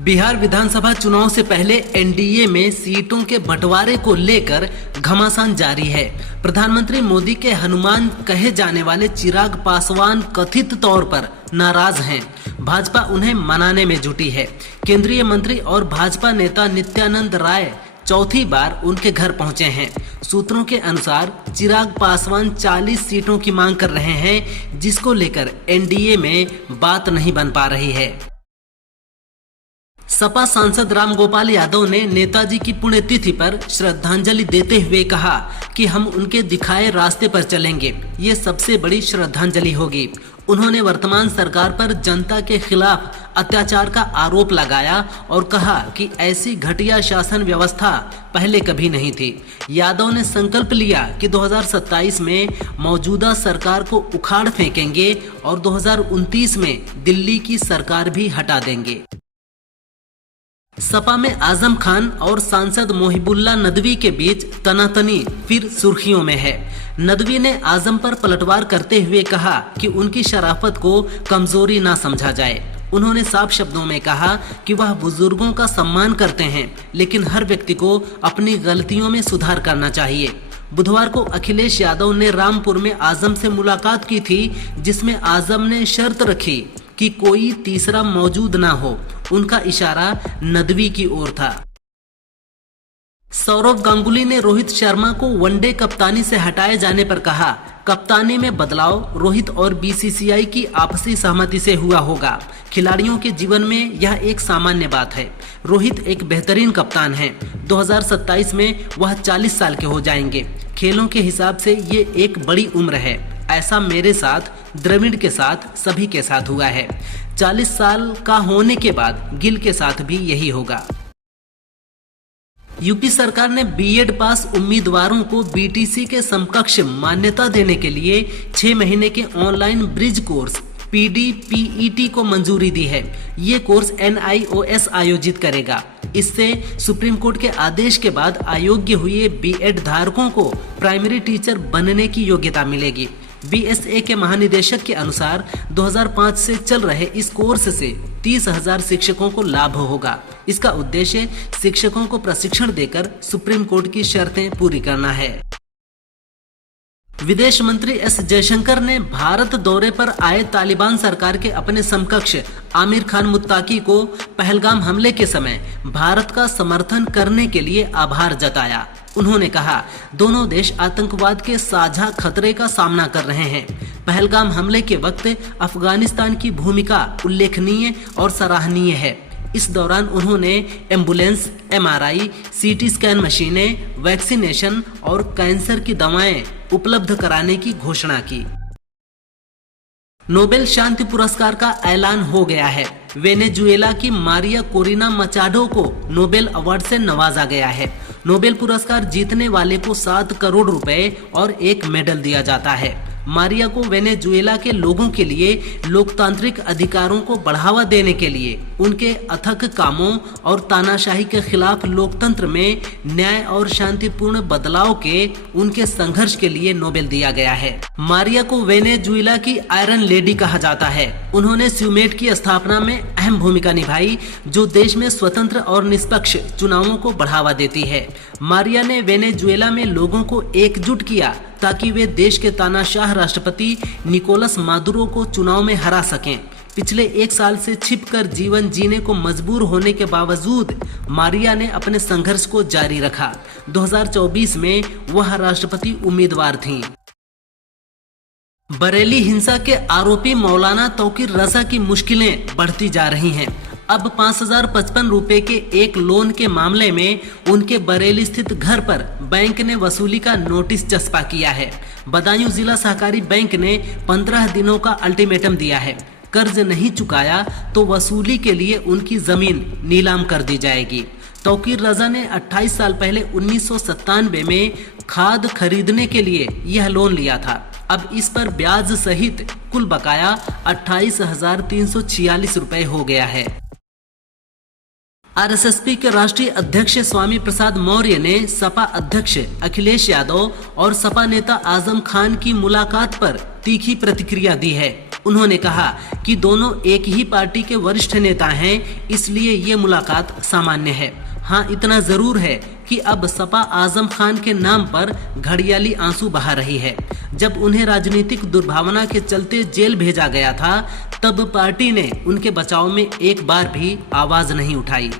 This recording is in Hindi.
बिहार विधानसभा चुनाव से पहले एनडीए में सीटों के बंटवारे को लेकर घमासान जारी है। प्रधानमंत्री मोदी के हनुमान कहे जाने वाले चिराग पासवान कथित तौर पर नाराज हैं। भाजपा उन्हें मनाने में जुटी है। केंद्रीय मंत्री और भाजपा नेता नित्यानंद राय चौथी बार उनके घर पहुंचे हैं। सूत्रों के अनुसार चिराग पासवान 40 सीटों की मांग कर रहे हैं, जिसको लेकर एनडीए में बात नहीं बन पा रही है। सपा सांसद रामगोपाल यादव ने नेताजी की पुण्यतिथि पर श्रद्धांजलि देते हुए कहा कि हम उनके दिखाए रास्ते पर चलेंगे। ये सबसे बड़ी श्रद्धांजलि होगी। उन्होंने वर्तमान सरकार पर जनता के खिलाफ अत्याचार का आरोप लगाया और कहा कि ऐसी घटिया शासन व्यवस्था पहले कभी नहीं थी। यादव ने संकल्प लिया कि 2027 में मौजूदा सरकार को उखाड़ फेंकेंगे और 2029 में दिल्ली की सरकार भी हटा देंगे। सपा में आजम खान और सांसद मोहिबुल्लाह नदवी के बीच तनातनी फिर सुर्खियों में है। नदवी ने आजम पर पलटवार करते हुए कहा कि उनकी शराफत को कमजोरी ना समझा जाए। उन्होंने साफ शब्दों में कहा कि वह बुजुर्गों का सम्मान करते हैं, लेकिन हर व्यक्ति को अपनी गलतियों में सुधार करना चाहिए। बुधवार को अखिलेश यादव ने रामपुर में आजम से मुलाकात की थी, जिसमें आजम ने शर्त रखी कि कोई तीसरा मौजूद ना हो। उनका इशारा नदवी की ओर था। सौरव गांगुली ने रोहित शर्मा को वनडे कप्तानी से हटाए जाने पर कहा, कप्तानी में बदलाव रोहित और बीसीसीआई की आपसी सहमति से हुआ होगा। खिलाड़ियों के जीवन में यह एक सामान्य बात है। रोहित एक बेहतरीन कप्तान है। 2027 में वह 40 साल के हो जाएंगे। खेलों के हिसाब से ये एक बड़ी उम्र है। ऐसा मेरे साथ, द्रविड़ के साथ, सभी के साथ हुआ है। 40 साल का होने के बाद गिल के साथ भी यही होगा। यूपी सरकार ने बीएड पास उम्मीदवारों को बीटीसी के समकक्ष मान्यता देने के लिए 6 महीने के ऑनलाइन ब्रिज कोर्स पीडीपीईटी को मंजूरी दी है। ये कोर्स NIOS आयोजित करेगा। इससे सुप्रीम कोर्ट के आदेश के बाद अयोग्य हुए बीएड धारकों को प्राइमरी टीचर बनने की योग्यता मिलेगी। BSA के महानिदेशक के अनुसार 2005 से चल रहे इस कोर्स से 30,000 शिक्षकों को लाभ होगा। इसका उद्देश्य शिक्षकों को प्रशिक्षण देकर सुप्रीम कोर्ट की शर्तें पूरी करना है। विदेश मंत्री S जयशंकर ने भारत दौरे पर आए तालिबान सरकार के अपने समकक्ष आमिर खान मुत्ताकी को पहलगाम हमले के समय भारत का समर्थन करने के लिए आभार जताया। उन्होंने कहा, दोनों देश आतंकवाद के साझा खतरे का सामना कर रहे हैं। पहलगाम हमले के वक्त अफगानिस्तान की भूमिका उल्लेखनीय और सराहनीय है। इस दौरान उन्होंने एम्बुलेंस, MRI, CT स्कैन मशीनें, वैक्सीनेशन और कैंसर की दवाएं उपलब्ध कराने की घोषणा की। नोबेल शांति पुरस्कार का ऐलान हो गया है। वेनेजुएला की मारिया कोरिना मचाडो को नोबेल अवार्ड से नवाजा गया है। नोबेल पुरस्कार जीतने वाले को 7 करोड़ रुपए और एक मेडल दिया जाता है। मारिया को वेनेजुएला के लोगों के लिए लोकतांत्रिक अधिकारों को बढ़ावा देने के लिए उनके अथक कामों और तानाशाही के खिलाफ लोकतंत्र में न्याय और शांतिपूर्ण बदलाव के उनके संघर्ष के लिए नोबेल दिया गया है। मारिया को वेनेजुएला की आयरन लेडी कहा जाता है। उन्होंने स्यूमेट की स्थापना में अहम भूमिका निभाई, जो देश में स्वतंत्र और निष्पक्ष चुनावों को बढ़ावा देती है। मारिया ने वेनेजुएला में लोगों को एकजुट किया ताकि वे देश के तानाशाह राष्ट्रपति निकोलस मादुरो को चुनाव में हरा सकें। पिछले 1 साल से छिपकर जीवन जीने को मजबूर होने के बावजूद मारिया ने अपने संघर्ष को जारी रखा। 2024 में वह राष्ट्रपति उम्मीदवार थीं। बरेली हिंसा के आरोपी मौलाना तौकीर रजा की मुश्किलें बढ़ती जा रही हैं। अब 5,055 रुपए के एक लोन के मामले में उनके बरेली स्थित घर पर बैंक ने वसूली का नोटिस चस्पा किया है। बदायूं जिला सहकारी बैंक ने 15 दिनों का अल्टीमेटम दिया है। कर्ज नहीं चुकाया तो वसूली के लिए उनकी जमीन नीलाम कर दी जाएगी। तौकीर रजा ने 28 साल पहले 1997 में खाद खरीदने के लिए यह लोन लिया था। अब इस पर ब्याज सहित कुल बकाया 28,346 रुपए हो गया है। आरएसएसपी के राष्ट्रीय अध्यक्ष स्वामी प्रसाद मौर्य ने सपा अध्यक्ष अखिलेश यादव और सपा नेता आजम खान की मुलाकात पर तीखी प्रतिक्रिया दी है। उन्होंने कहा कि दोनों एक ही पार्टी के वरिष्ठ नेता हैं, इसलिए ये मुलाकात सामान्य है। हाँ, इतना जरूर है कि अब सपा आजम खान के नाम पर घड़ियाली आंसू बहा रही है। जब उन्हें राजनीतिक दुर्भावना के चलते जेल भेजा गया था, तब पार्टी ने उनके बचाव में एक बार भी आवाज नहीं उठाई।